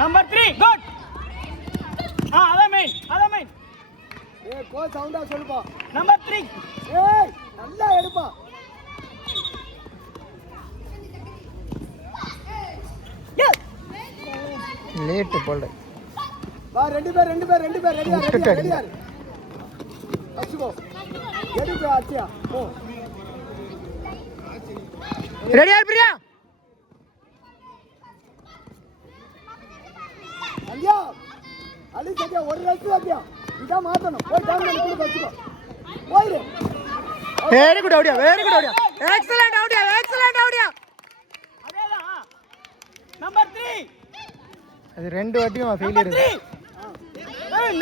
Number 3 good. அதான் main. ஏய் கோ சவுண்டா சொல்லுப்பா. நம்பர் 3. ஏய் நல்லா எடுப்பா. எஸ். லேட் போல்ல. வா ரெண்டு பேர் ரெடியா. அச்சுகோ. எடுங்க ஆச்சியா. போ. ரெடியா பிரியா. ஐயா. அலி சத்தியா ஒரு ரன் சத்தியா. இத மாத்தணும். போய் டான் பண்ணி குடு அச்சுகோ. போயிரு. Very good idea. Excellent idea. அதேதான். நம்பர் 3. அது ரெண்டு வாட்டியும் ஃபெயிலியர் இருக்கு.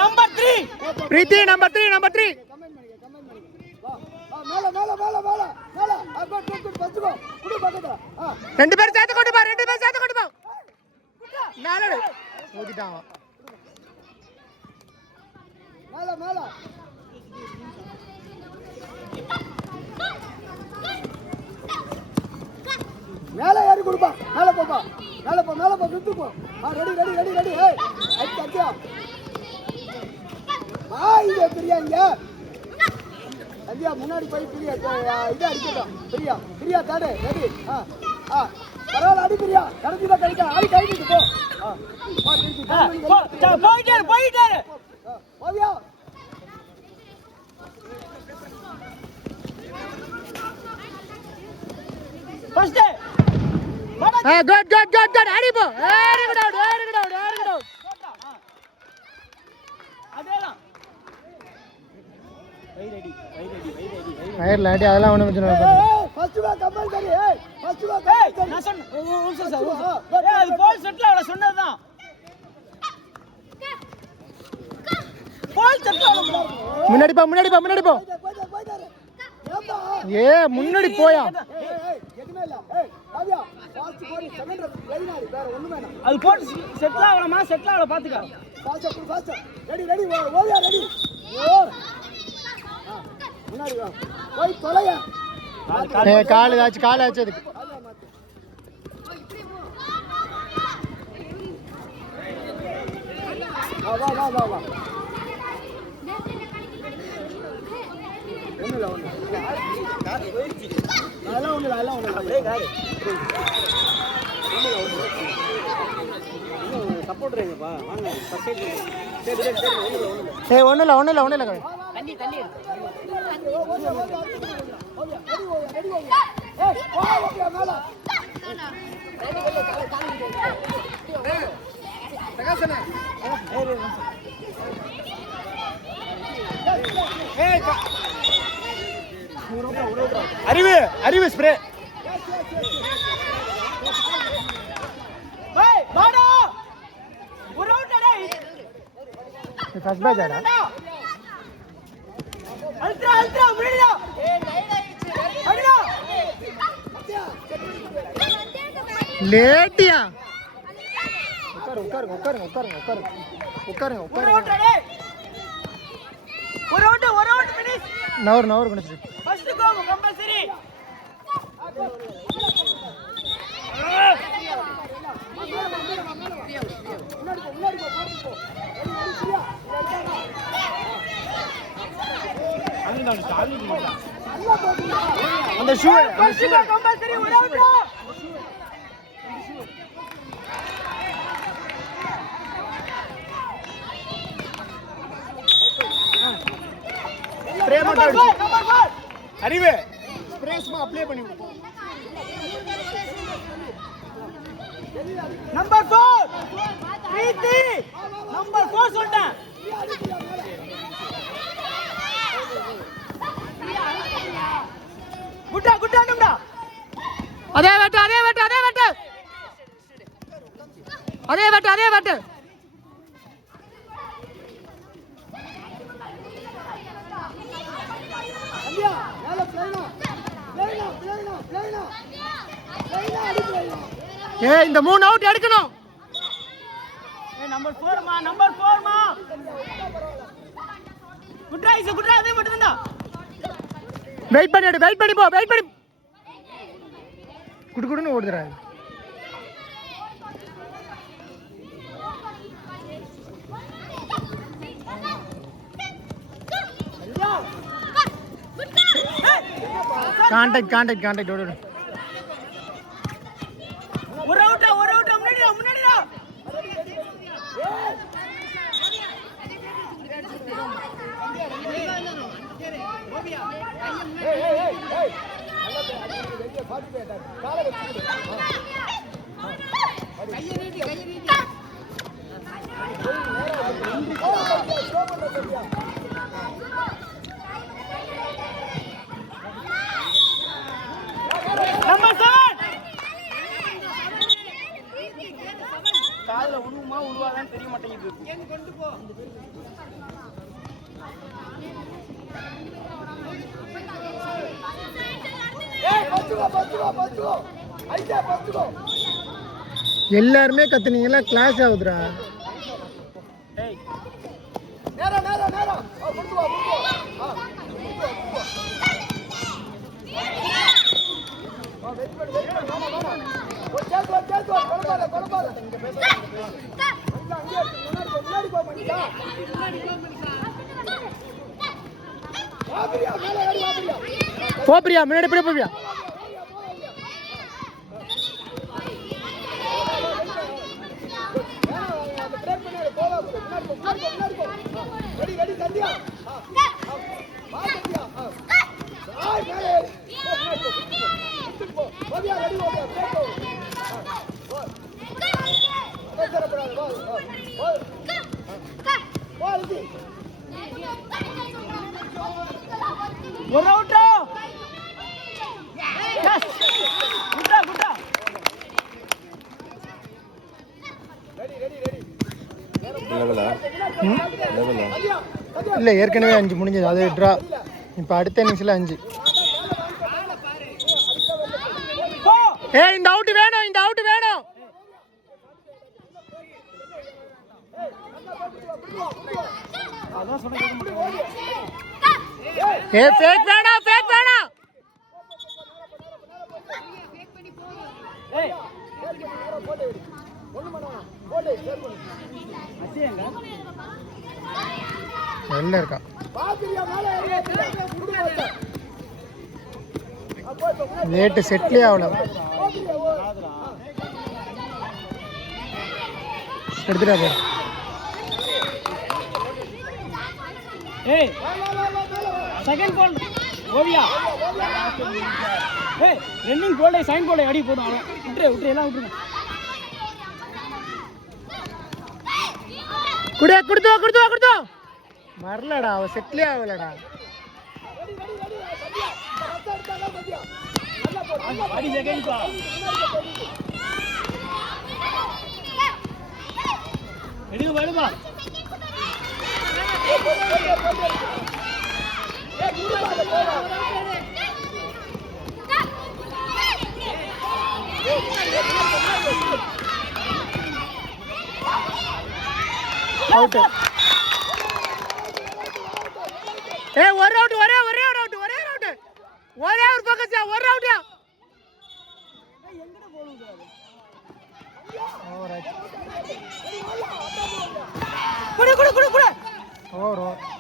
நம்பர் 3. பிரீத்தி நம்பர் 3. கமெண்ட் பண்ணிக்க. வா மேல. குட் அச்சுகோ. குடு பக்கத்துல. ரெண்டு பேர் சேர்த்து கொண்டு போ. மேல ஓடிட்டான். மேல. மேல ஏறி கொடுப்பா. மேல போப்பா. விட்டு போ. ரெடி. ஏய் அச்சா. இங்க பிரியாங்க. ஐயா முன்னாடி போய் பிரியா இது அடிக்கட்டும். பிரியா தாடு ரெடி. பரவாயில்ல அடி பிரியா. கடைசிதான் கிடைக்கும். அடி கைவிட்டு போ. போயிட்டாரு. ஓவியா. ஃபர்ஸ்ட். குட் அடி போ. Very good out. அதேதான். வை ரெடி. ஃபயர்ல அடி அதெல்லாம் ஒண்ணும் பிரச்சனை இல்ல. ஃபர்ஸ்ட் வா கம்பல்சரி. நான் சொன்னேன். அது பால் செட்ல அவள சொன்னதுதான். பால் செட்ல அவள முன்னாடி போ. ஏ முன்னாடி போயா. எதுமே இல்ல. காவியா ஃபாஸ்ட் போடி செகண்ட் லைன் ஆடி வேற ஒண்ணுமே இல்ல. அது போட் செட்ல அவள பாத்துக்க. ஃபாஸ்ட். ரெடி. ஓவியா ரெடி. முன்னாடி வா. போய் தொலையா. கால் ஆச்சு அதுக்கு. வா. சப்போர்ட்றீங்கப்பா வாங்க ஃபர்ஸ்ட் சரி ஒண்ணும் இல்ல தண்ணி ரெடி. ஏய் ஓவியா மேல. பிரகாசனே. அறிவு ஸ்ப்ரே. வாடா ஒரு அவுட் அடே. ஃபர்ஸ்ட் பேட்ச் ஆடா. அல்ட்ரா முடிடா. அடிடா. லேட்டியா. உட்காருங்க. ஒரு அவுட் ஃபினிஷ். நவர் கொண்டு ஃபர்ஸ்ட் கோ கம்பல்சரி. அந்த ஷூ கம்பல்சரி ஒரு அவுட். ஸ்ப்ரே மட்டும் அடிச்சு. நம்பர் 4. அறிவு ஸ்ப்ரே சும்மா அப்ளை பண்ணி விடு. நம்பர் 4 பிரீத்தி. நம்பர் 4 சொல்றேன். குட்டா நம்பா. அதே வெட்டு. ஐயா மேல ப்ளைனா ஏய் இந்த 3 அவுட் எடுக்கணும். நம்பர் 4 மா. குட்ரா அதே மட்டும் தான். வெயிட் பண்ணி போ. குடுன்னு ஓடுதுடா. கான்டாக்ட் ஓடு. ஒரு அவுட்டா முன்னாடிடா. நம்பர் 7 கால்ல உழுவாதான்னு தெரிய மாட்டேங்குது. எல்லாருமே கத்துனீங்களா? கிளாஸ் ஆகுதுடா. நேரம் போப்பிரியா முன்னாடி போப்பிரியா. ஒரு அவுட்டா. குட்டா இல்லை ஏற்கனவே 5 முடிஞ்சது. அது ட்ரா. இப்போ அடுத்த இன்னிங்ஸில் 5. இந்த அவுட் வேணும். அதான் சொன்னேன். ஃபேக் வேணாம். ஏய் அசியங்க வெளில இருக்கா. லேட்டு செட்லே ஆகல. எடுத்துட்டா பேர். ஏய் செகண்ட் பால் ஓவியா. ஏய் ரன்னிங் போல்டே சைன் போல்டே அடி போடும். அவன் விட்டுரு எல்லாம் விட்டுருங்க. குடுத்து வரலடா. அவ செட்லே ஆகலடா. அடி செகண்ட் பால். எடுங்க வருமா. அவுட். ஒரு அவுட். ஒரே ஒரு பக்கச்சா. ஒரு அவுட். எங்கடா போடுது அது? ஓவர். குடு ஓவர்.